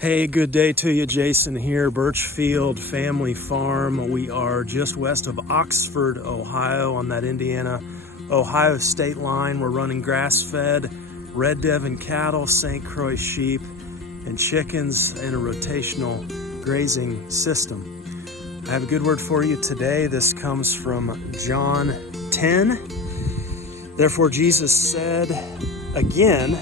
Hey, good day to you. Jason here, Birchfield Family Farm. We are just west of Oxford, Ohio, on that Indiana-Ohio state line. We're running grass-fed Red Devon cattle, St Croix sheep, and chickens in a rotational grazing system. I have a good word for you today. This comes from John 10. Therefore, Jesus said, again,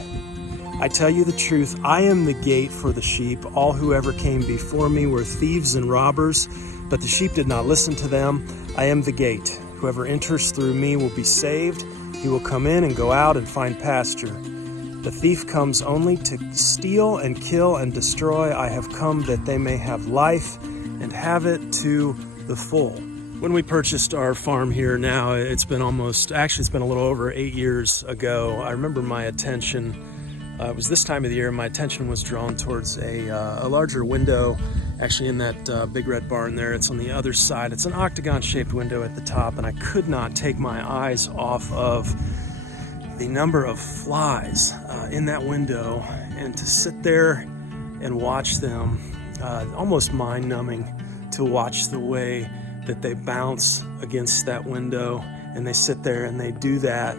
I tell you the truth, I am the gate for the sheep. All who ever came before me were thieves and robbers, but the sheep did not listen to them. I am the gate. Whoever enters through me will be saved. He will come in and go out and find pasture. The thief comes only to steal and kill and destroy. I have come that they may have life and have it to the full. When we purchased our farm here now, it's been a little over 8 years ago. I remember my attention it was this time of the year, my attention was drawn towards a larger window, actually in that big red barn there. It's on the other side. It's an octagon-shaped window at the top, and I could not take my eyes off of the number of flies in that window, and to sit there and watch them, almost mind-numbing to watch the way that they bounce against that window, and they sit there and they do that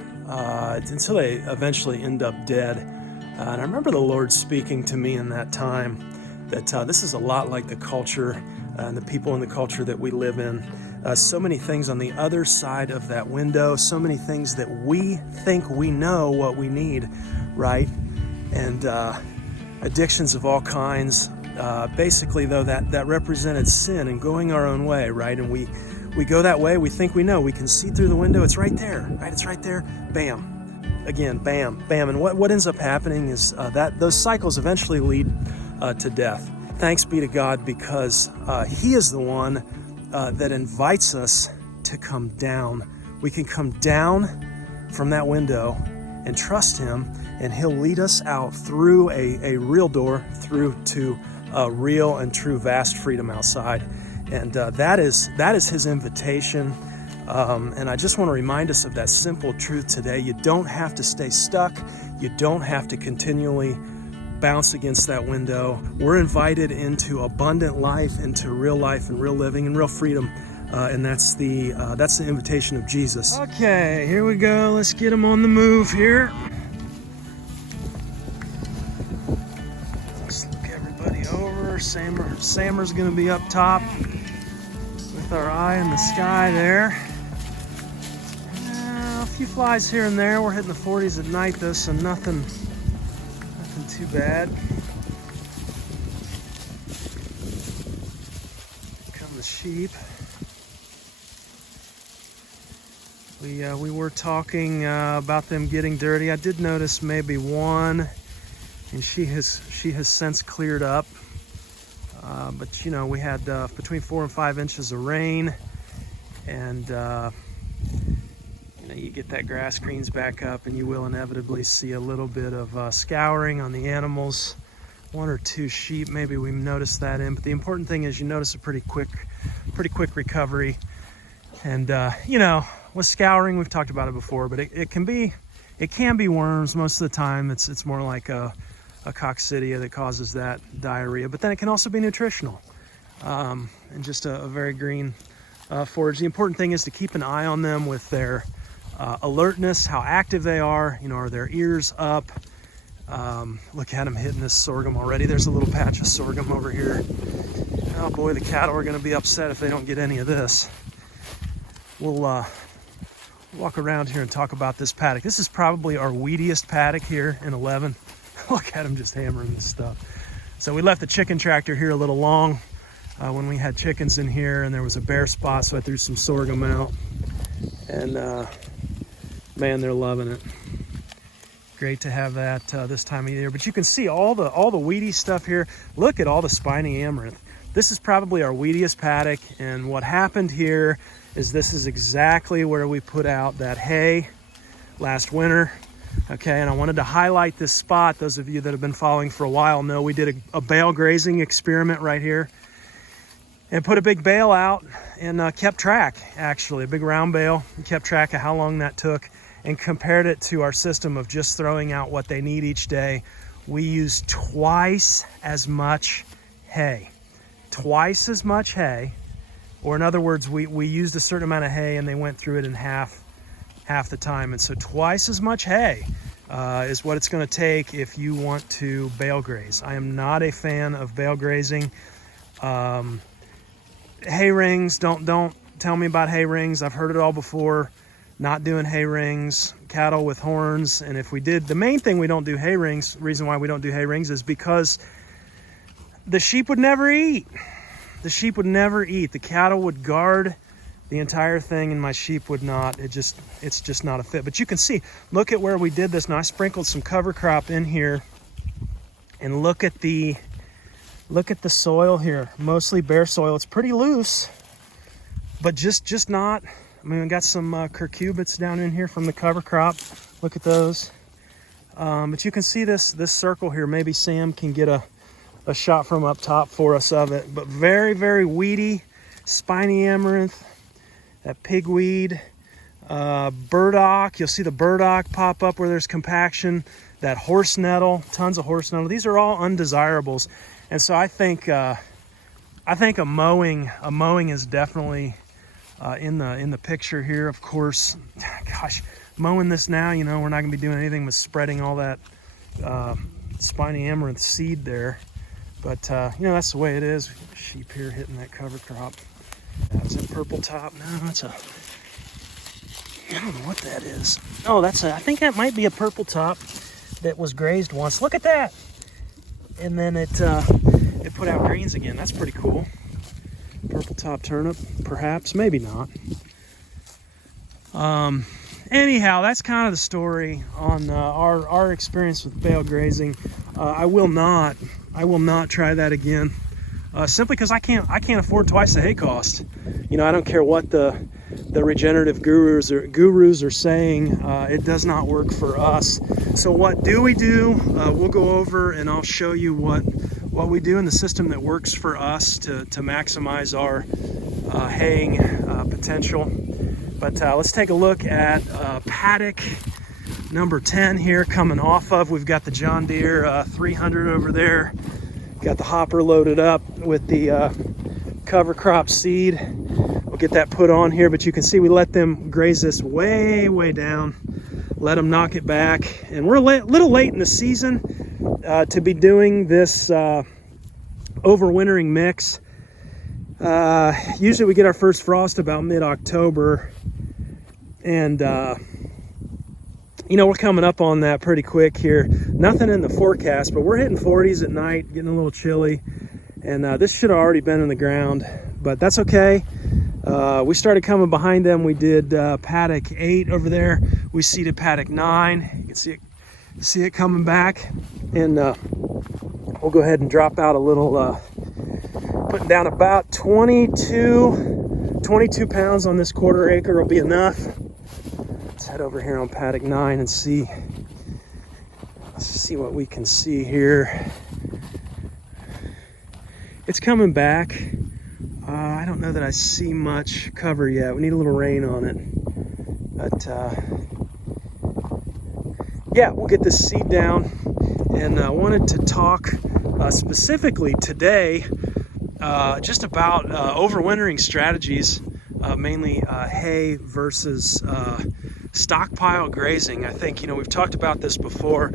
until they eventually end up dead. And I remember the Lord speaking to me in that time that this is a lot like the culture and the people in the culture that we live in. So many things on the other side of that window, so many things that we think we know what we need, right? And addictions of all kinds. Basically, though, that represented sin and going our own way, right? And we go that way, we think we know. We can see through the window, it's right there, right? It's right there, bam. Again, bam, bam. And what ends up happening is that those cycles eventually lead to death. Thanks be to God, because He is the one that invites us to come down. We can come down from that window and trust Him, and He'll lead us out through a real door, through to real and true vast freedom outside. And that is His invitation. And I just want to remind us of that simple truth today. You don't have to stay stuck. You don't have to continually bounce against that window. We're invited into abundant life, into real life and real living and real freedom. And that's the invitation of Jesus. Okay, here we go. Let's get them on the move here. Let's look everybody over. Sammer's going to be up top with our eye in the sky there. A few flies here and there. We're hitting the 40s at night though, so nothing too bad. Come the sheep. We were talking about them getting dirty. I did notice maybe one, and she has since cleared up. But you know, we had between 4 and 5 inches of rain, and you get that grass greens back up, and you will inevitably see a little bit of scouring on the animals. 1 or 2 sheep, maybe we noticed that in, but the important thing is you notice a pretty quick recovery. And you know, with scouring, we've talked about it before, but it can be worms most of the time. It's more like a coccidia that causes that diarrhea, but then it can also be nutritional, and just a very green forage. The important thing is to keep an eye on them with their alertness, how active they are. You know, are their ears up? Look at them hitting this sorghum already. There's a little patch of sorghum over here. Oh boy, the cattle are going to be upset if they don't get any of this. We'll walk around here and talk about this paddock. This is probably our weediest paddock here in 11. Look at them just hammering this stuff. So we left the chicken tractor here a little long when we had chickens in here, and there was a bare spot, so I threw some sorghum out. And man, they're loving it. Great to have that this time of year. But you can see all the weedy stuff here. Look at all the spiny amaranth. This is probably our weediest paddock, and what happened here is this is exactly where we put out that hay last winter. Okay, and I wanted to highlight this spot. Those of you that have been following for a while know we did a bale grazing experiment right here, and put a big bale out and kept track, actually, a big round bale, and kept track of how long that took, and compared it to our system of just throwing out what they need each day. we use twice as much hay. Twice as much hay, or in other words, we used a certain amount of hay and they went through it in half the time. And so twice as much hay is what it's going to take if you want to bale graze. I am not a fan of bale grazing. Hay rings, don't tell me about hay rings. I've heard it all before. Not doing hay rings, cattle with horns. And if we did, the main thing we don't do hay rings, reason why we don't do hay rings is because the sheep would never eat. The sheep would never eat. The cattle would guard the entire thing and my sheep would not. It's just not a fit. But you can see, look at where we did this. Now I sprinkled some cover crop in here and look at the soil here. Mostly bare soil. It's pretty loose, but just not. I mean, we got some curcubits down in here from the cover crop. Look at those. But you can see this circle here. Maybe Sam can get a shot from up top for us of it. But very, very weedy, spiny amaranth, that pigweed, burdock. You'll see the burdock pop up where there's compaction. That horse nettle, tons of horse nettle. These are all undesirables. And so I think a mowing is definitely in the picture here. Of course, gosh, mowing this now, you know, we're not gonna be doing anything but spreading all that spiny amaranth seed there. But you know, that's the way it is. Sheep here hitting that cover crop. Is that purple top? No, that's a, I don't know what that is. Oh, I think that might be a purple top that was grazed once. Look at that. And then it put out greens again. That's pretty cool. Purple top turnip, perhaps, maybe not. Anyhow, that's kind of the story on our experience with bale grazing. I will not try that again, simply because I can't afford twice the hay cost. You know, I don't care what the regenerative gurus are saying. It does not work for us. So what do we do? We'll go over and I'll show you what we do in the system that works for us to maximize our haying potential. But let's take a look at paddock number 10 here coming off of. We've got the John Deere 300 over there. Got the hopper loaded up with the cover crop seed. We'll get that put on here, but you can see we let them graze this way down. Let them knock it back. And we're a little late in the season to be doing this overwintering mix. Usually we get our first frost about mid-October, and you know, we're coming up on that pretty quick here. Nothing in the forecast, but we're hitting 40s at night, getting a little chilly, and this should have already been in the ground, but that's okay. We started coming behind them. We did paddock 8 over there. We seeded paddock 9. You can see it coming back, and we'll go ahead and drop out a little, putting down about 22 pounds on this quarter acre will be enough. Let's head over here on paddock 9 and see what we can see here. It's coming back. I don't know that I see much cover yet. We need a little rain on it. But yeah, we'll get this seed down. And I wanted to talk specifically today just about overwintering strategies, mainly hay versus stockpile grazing. I think, you know, we've talked about this before,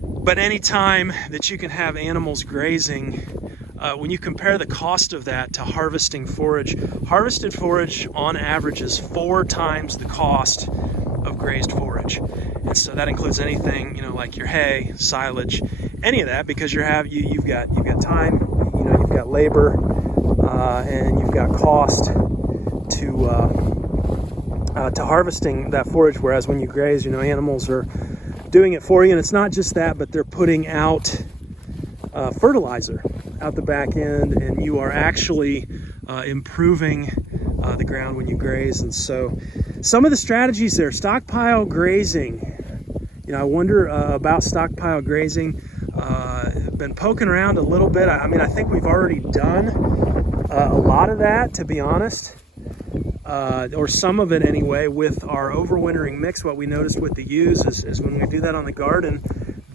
but anytime that you can have animals grazing, when you compare the cost of that to harvesting forage, harvested forage on average is 4 times the cost of grazed forage. And so that includes anything, you know, like your hay, silage, any of that, because you've got time, you know, you've got labor, and you've got cost to harvesting that forage. Whereas when you graze, you know, animals are doing it for you, and it's not just that, but they're putting out fertilizer out the back end, and you are actually improving the ground when you graze. And so some of the strategies there, stockpile grazing, you know, I wonder about stockpile grazing. Been poking around a little bit. I mean, I think we've already done a lot of that, to be honest, or some of it anyway, with our overwintering mix. What we noticed with the ewes is when we do that on the garden,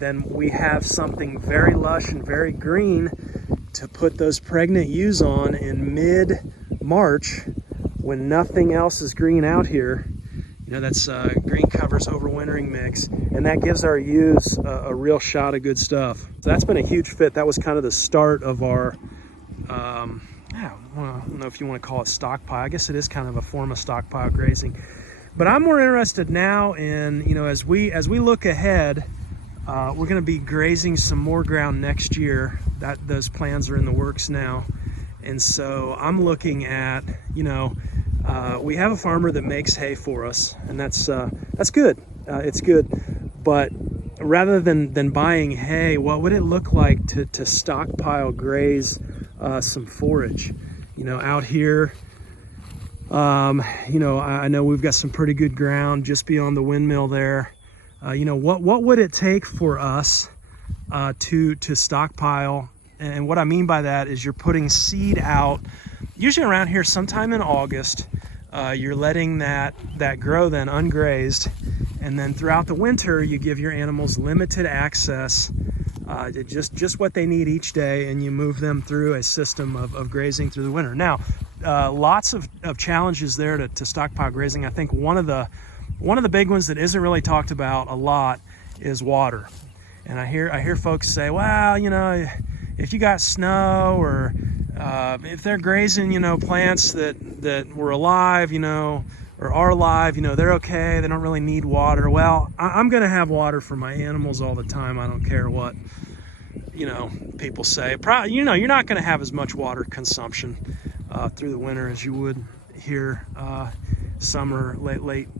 then we have something very lush and very green to put those pregnant ewes on in mid-March when nothing else is green out here. You know, that's green covers overwintering mix, and that gives our ewes a real shot of good stuff. So that's been a huge fit. That was kind of the start of our, I don't know if you want to call it stockpile. I guess it is kind of a form of stockpile grazing. But I'm more interested now in, you know, as we look ahead, we're going to be grazing some more ground next year. Those plans are in the works now. And so I'm looking at, you know, we have a farmer that makes hay for us, and that's good. It's good. But rather than buying hay, what would it look like to stockpile graze some forage? You know, out here, you know, I know we've got some pretty good ground just beyond the windmill there. You know, what would it take for us to stockpile? And what I mean by that is you're putting seed out, usually around here sometime in August. You're letting that grow then ungrazed, and then throughout the winter you give your animals limited access, just what they need each day, and you move them through a system of grazing through the winter. Now, lots of challenges there to stockpile grazing. I think one of the big ones that isn't really talked about a lot is water. And I hear folks say, well, you know, if you got snow, or if they're grazing, you know, plants that were alive, you know, or are alive, you know, they're okay, they don't really need water. Well, I'm going to have water for my animals all the time. I don't care what, you know, people say. You know, you're not going to have as much water consumption through the winter as you would here summer,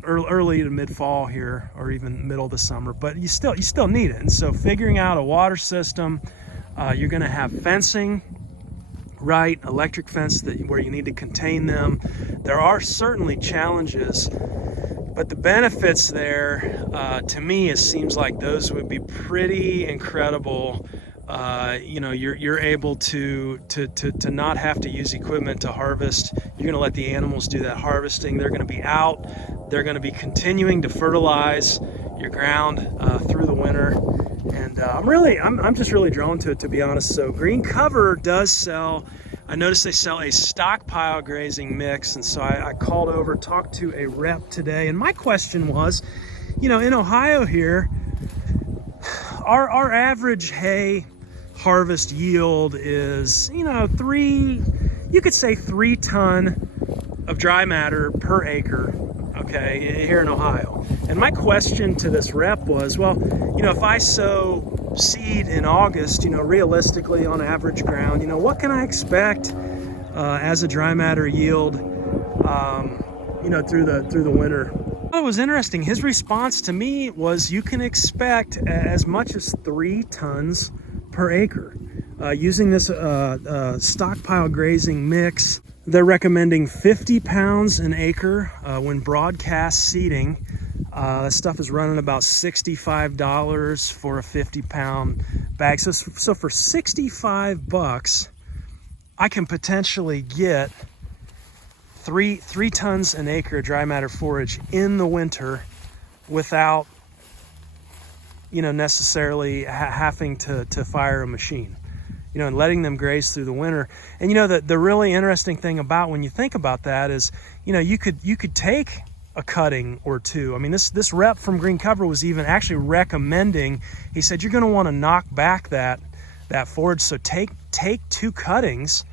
early to mid-fall here, or even middle of the summer, but you still need it. And so figuring out a water system, you're going to have fencing, right? Electric fence where you need to contain them. There are certainly challenges, but the benefits there, to me, it seems like those would be pretty incredible. You know, you're able to not have to use equipment to harvest. You're going to let the animals do that harvesting. They're going to be out. They're going to be continuing to fertilize your ground through the winter. And I'm just really drawn to it, to be honest. So Green Cover does sell, I noticed they sell a stockpile grazing mix. And so I called over, talked to a rep today. And my question was, you know, in Ohio here, our average hay harvest yield is, you know, 3 ton of dry matter per acre, okay, here in Ohio. And my question to this rep was, well, you know, if I sow seed in August, you know, realistically on average ground, you know, what can I expect as a dry matter yield, you know, through the winter? What was interesting, his response to me was, you can expect as much as 3 tons per acre. Using this stockpile grazing mix, they're recommending 50 pounds an acre when broadcast seeding. That stuff is running about $65 for a 50-pound bag. So for $65, I can potentially get three tons an acre of dry matter forage in the winter without, you know, necessarily having to fire a machine, you know, and letting them graze through the winter. And, you know, the really interesting thing about when you think about that is, you know, you could take a cutting or two. I mean, this rep from Green Cover was even actually recommending, he said, you're going to want to knock back that forage. So take 2 cuttings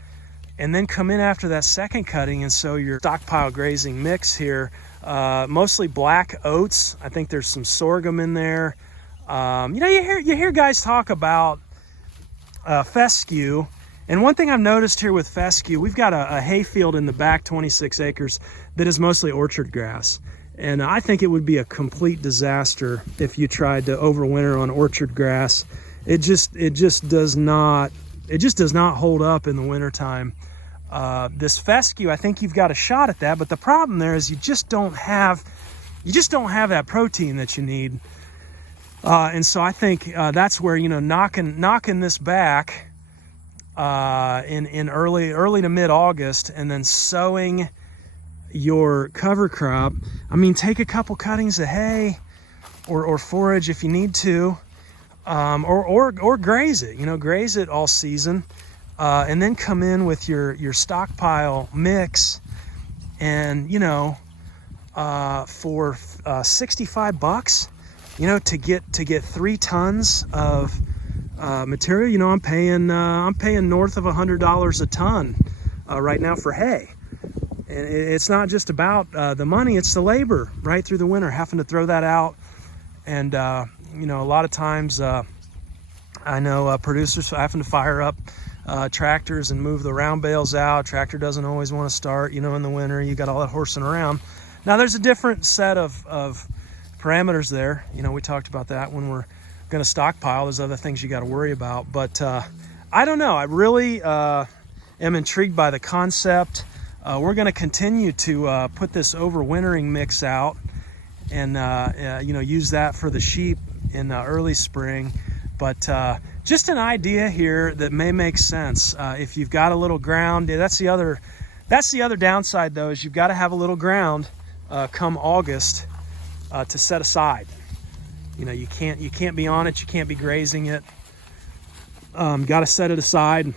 and then come in after that second cutting. And so your stockpile grazing mix here, mostly black oats. I think there's some sorghum in there. You know, you hear guys talk about fescue, and one thing I've noticed here with fescue, we've got a hay field in the back, 26 acres, that is mostly orchard grass, and I think it would be a complete disaster if you tried to overwinter on orchard grass. It just does not hold up in the wintertime. This fescue, I think you've got a shot at that, but the problem there is you just don't have that protein that you need. And so I think that's where, you know, knocking this back in early to mid-August, and then sowing your cover crop. I mean, take a couple cuttings of hay or forage if you need to, or graze it, graze it all season, and then come in with your stockpile mix, and for $65, to get 3 tons of material, I'm paying north of $100 a ton right now for hay. And it's not just about the money, it's the labor right through the winter, having to throw that out. And a lot of times I know producers having to fire up tractors and move the round bales out. Tractor doesn't always want to start, in the winter. You got all that horsing around. Now there's a different set of parameters there. We talked about that when we're going to stockpile. There's other things you got to worry about. But I don't know. I really am intrigued by the concept. We're going to continue to put this overwintering mix out and use that for the sheep in early spring. But just an idea here that may make sense if you've got a little ground. That's the other downside, though, is you've got to have a little ground come August to set aside. You can't be on it. You can't be grazing it. Got to set it aside.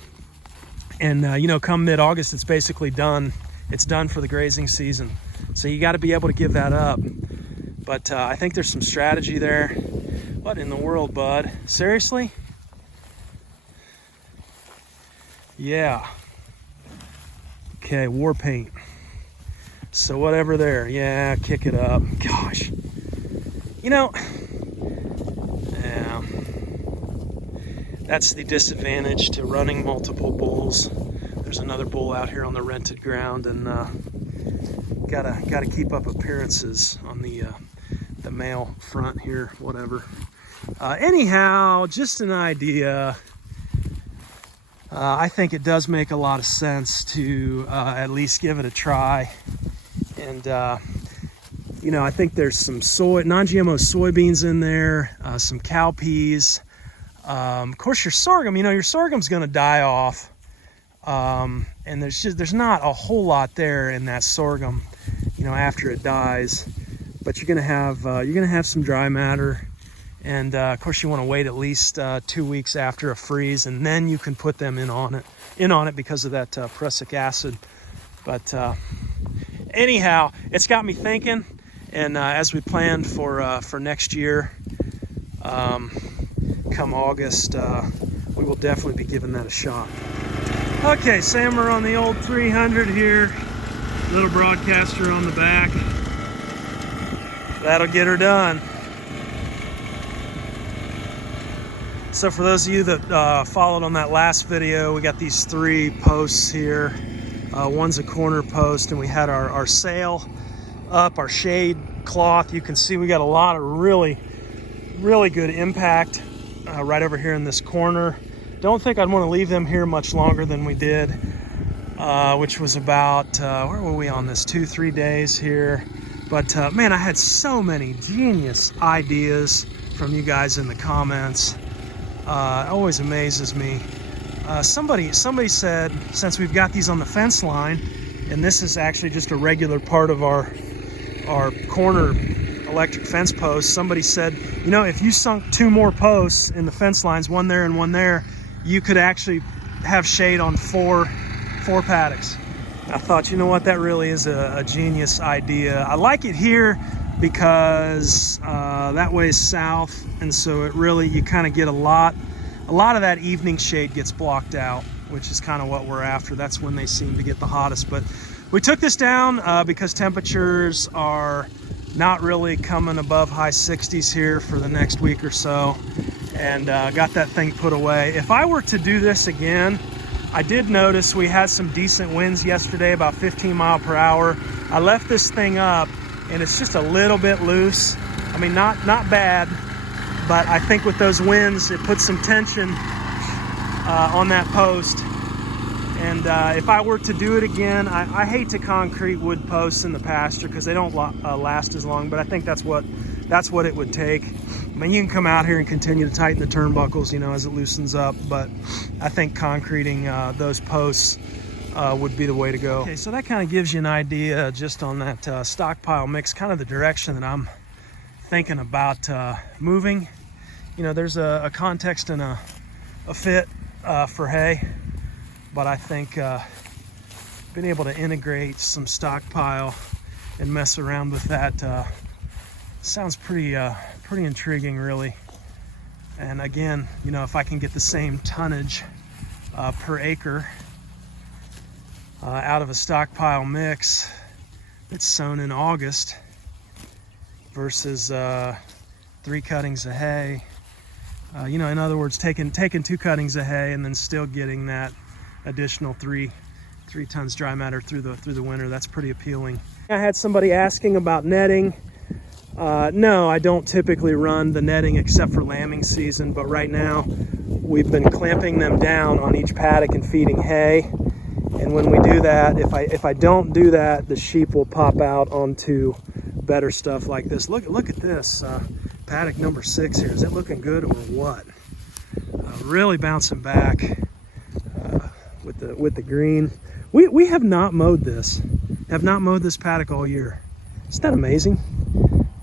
And come mid-August, it's basically done. It's done for the grazing season. So you got to be able to give that up. But I think there's some strategy there. What in the world, bud? Seriously? Yeah. Okay, war paint. So whatever there. Yeah, kick it up. Gosh. Yeah. That's the disadvantage to running multiple bulls. There's another bull out here on the rented ground, and gotta keep up appearances on the male front here, whatever. Anyhow, just an idea. I think it does make a lot of sense to at least give it a try. And I think there's some non-GMO soybeans in there, some cowpeas. Of course, your sorghum, your sorghum's going to die off. And there's not a whole lot there in that sorghum, after it dies. But you're gonna have some dry matter, and of course you want to wait at least 2 weeks after a freeze, and then you can put them in on it because of that prussic acid. But anyhow, it's got me thinking, and as we plan for next year, come August, we will definitely be giving that a shot. Okay, Sam, we're on the old 300 here. Little broadcaster on the back. That'll get her done. So for those of you that followed on that last video, we got these 3 posts here. One's a corner post, and we had our sail up, our shade cloth. You can see we got a lot of really, really good impact right over here in this corner. Don't think I'd want to leave them here much longer than we did, which was about, where were we on this, 2-3 days here. But man, I had so many genius ideas from you guys in the comments. It always amazes me. Somebody said, since we've got these on the fence line, and this is actually just a regular part of our corner electric fence posts, somebody said, if you sunk 2 more posts in the fence lines, one there and one there, you could actually have shade on 4 paddocks. I thought, that really is a genius idea. I like it here because that way is south, and so it really, you kind of get a lot of that evening shade gets blocked out, which is kind of what we're after. That's when they seem to get the hottest. But we took this down because temperatures are not really coming above high 60s here for the next week or so, and got that thing put away. If I were to do this again, I did notice we had some decent winds yesterday, about 15 miles per hour. I left this thing up, and it's just a little bit loose. I mean, not bad, but I think with those winds, it put some tension on that post. And if I were to do it again, I hate to concrete wood posts in the pasture because they don't last as long, but I think that's what it would take. I mean, you can come out here and continue to tighten the turnbuckles, as it loosens up, but I think concreting those posts would be the way to go. Okay, so that kind of gives you an idea just on that stockpile mix, kind of the direction that I'm thinking about moving. you know, there's a context and a fit for hay, but I think being able to integrate some stockpile and mess around with that sounds pretty intriguing, really. And again, you know, if I can get the same tonnage per acre out of a stockpile mix that's sown in August versus 3 cuttings of hay, you know, in other words, taking 2 cuttings of hay and then still getting that additional 3 tons dry matter through the winter, that's pretty appealing. I had somebody asking about netting. No, I don't typically run the netting except for lambing season, but right now we've been clamping them down on each paddock and feeding hay. And when we do that, if I don't do that, the sheep will pop out onto better stuff like this. Look at this paddock number 6 here. Is it looking good or what? Really bouncing back with the green. We have not mowed this. Have not mowed this paddock all year. Isn't that amazing?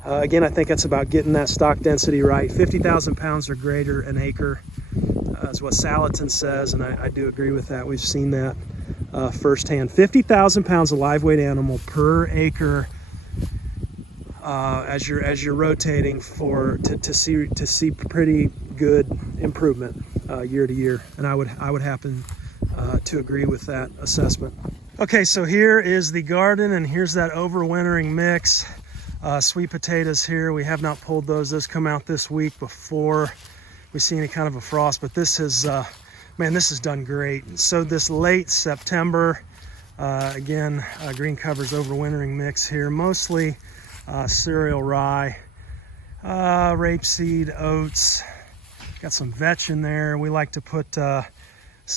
Again, I think that's about getting that stock density right. 50,000 pounds or greater an acre is what Salatin says, and I do agree with that. We've seen that firsthand. 50,000 pounds of live weight animal per acre as you're rotating to see pretty good improvement year to year, and I would happen to agree with that assessment. Okay, so here is the garden, and here's that overwintering mix. Sweet potatoes here, we have not pulled those. Those come out this week before we see any kind of a frost, but this is, man, this has done great. Sowed this late September. Again, green covers overwintering mix here, mostly cereal rye, rapeseed, oats. Got some vetch in there. We like to put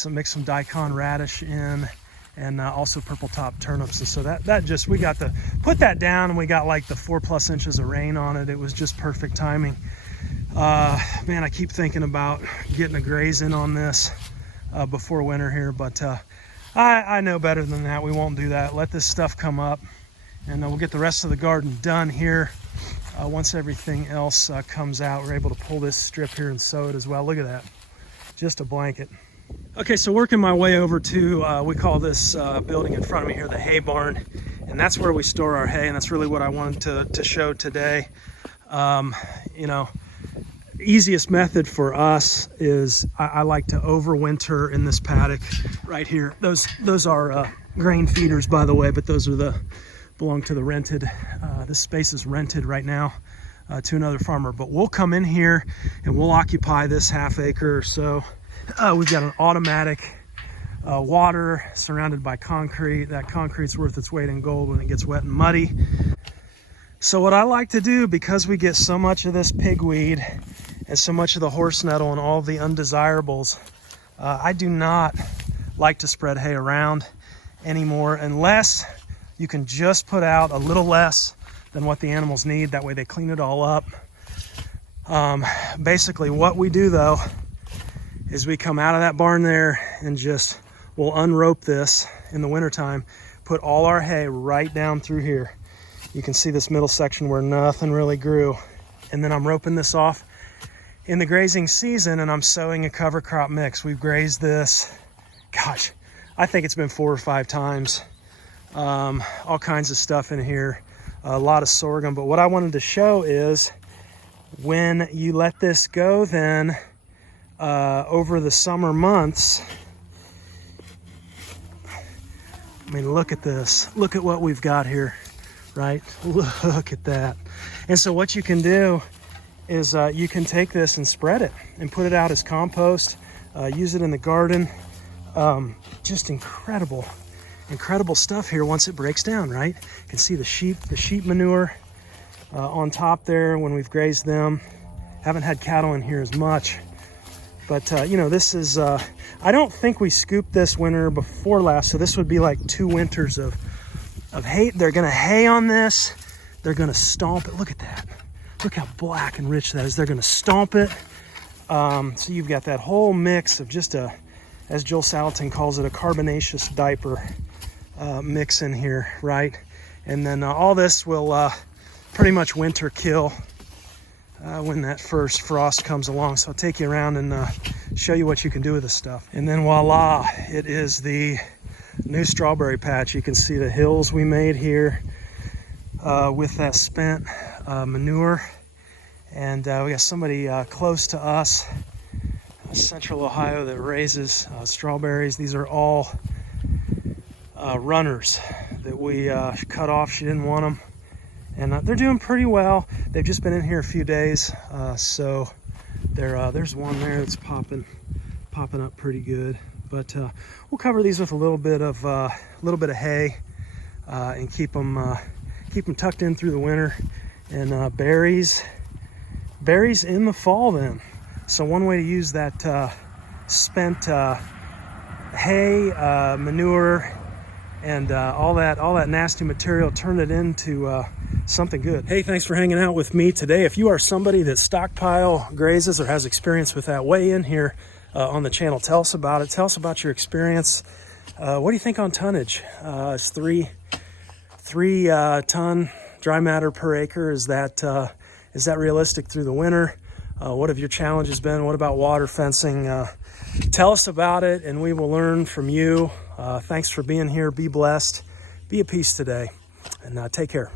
mix some daikon radish in, and also purple top turnips. And so that just, we got to put that down, and we got like the 4+ inches of rain on it. It was just perfect timing. Man, I keep thinking about getting a graze in on this before winter here, but I know better than that. We won't do that. Let this stuff come up, and we'll get the rest of the garden done here. Once everything else comes out, we're able to pull this strip here and sow it as well. Look at that, just a blanket. Okay, so working my way over to, we call this building in front of me here the hay barn, and that's where we store our hay, and that's really what I wanted to show today. You know, easiest method for us is I like to overwinter in this paddock right here. Those are grain feeders, by the way, but those are belong to the rented. This space is rented right now to another farmer, but we'll come in here and we'll occupy this ½ acre or so. We've got an automatic water surrounded by concrete. That concrete's worth its weight in gold when it gets wet and muddy. So what I like to do, because we get so much of this pigweed and so much of the horse nettle and all the undesirables, I do not like to spread hay around anymore unless you can just put out a little less than what the animals need. That way they clean it all up. Basically what we do though is we come out of that barn there and just, we'll unrope this in the wintertime, put all our hay right down through here. You can see this middle section where nothing really grew. And then I'm roping this off in the grazing season, and I'm sowing a cover crop mix. We've grazed this, gosh, I think it's been 4 or 5 times. All kinds of stuff in here, a lot of sorghum. But what I wanted to show is when you let this go then over the summer months, I mean, look at this. Look at what we've got here, right? Look at that. And so what you can do is you can take this and spread it and put it out as compost, use it in the garden. Just incredible stuff here once it breaks down, right? You can see the sheep manure on top there when we've grazed them. Haven't had cattle in here as much. But, you know, this is, I don't think we scooped this winter before last, so this would be like 2 winters of hay. They're going to hay on this. They're going to stomp it. Look at that. Look how black and rich that is. They're going to stomp it. So you've got that whole mix of just a, as Joel Salatin calls it, a carbonaceous diaper mix in here, right? And then all this will pretty much winter kill when that first frost comes along. So I'll take you around and show you what you can do with this stuff. And then voila, it is the new strawberry patch. You can see the hills we made here with that spent manure. And we got somebody close to us, Central Ohio, that raises strawberries. These are all runners that we cut off. She didn't want them. And they're doing pretty well. They've just been in here a few days, so there's one there that's popping up pretty good. But we'll cover these with a little bit of hay and keep them tucked in through the winter. And berries in the fall then. So one way to use that spent hay, manure, and all that nasty material, turn it into something good. Hey, thanks for hanging out with me today. If you are somebody that stockpile grazes or has experience with that, weigh in here on the channel. Tell us about it. Tell us about your experience. What do you think on tonnage? It's three ton dry matter per acre. Is that realistic through the winter? What have your challenges been? What about water fencing? Tell us about it, and we will learn from you. Thanks for being here. Be blessed. Be at peace today, and take care.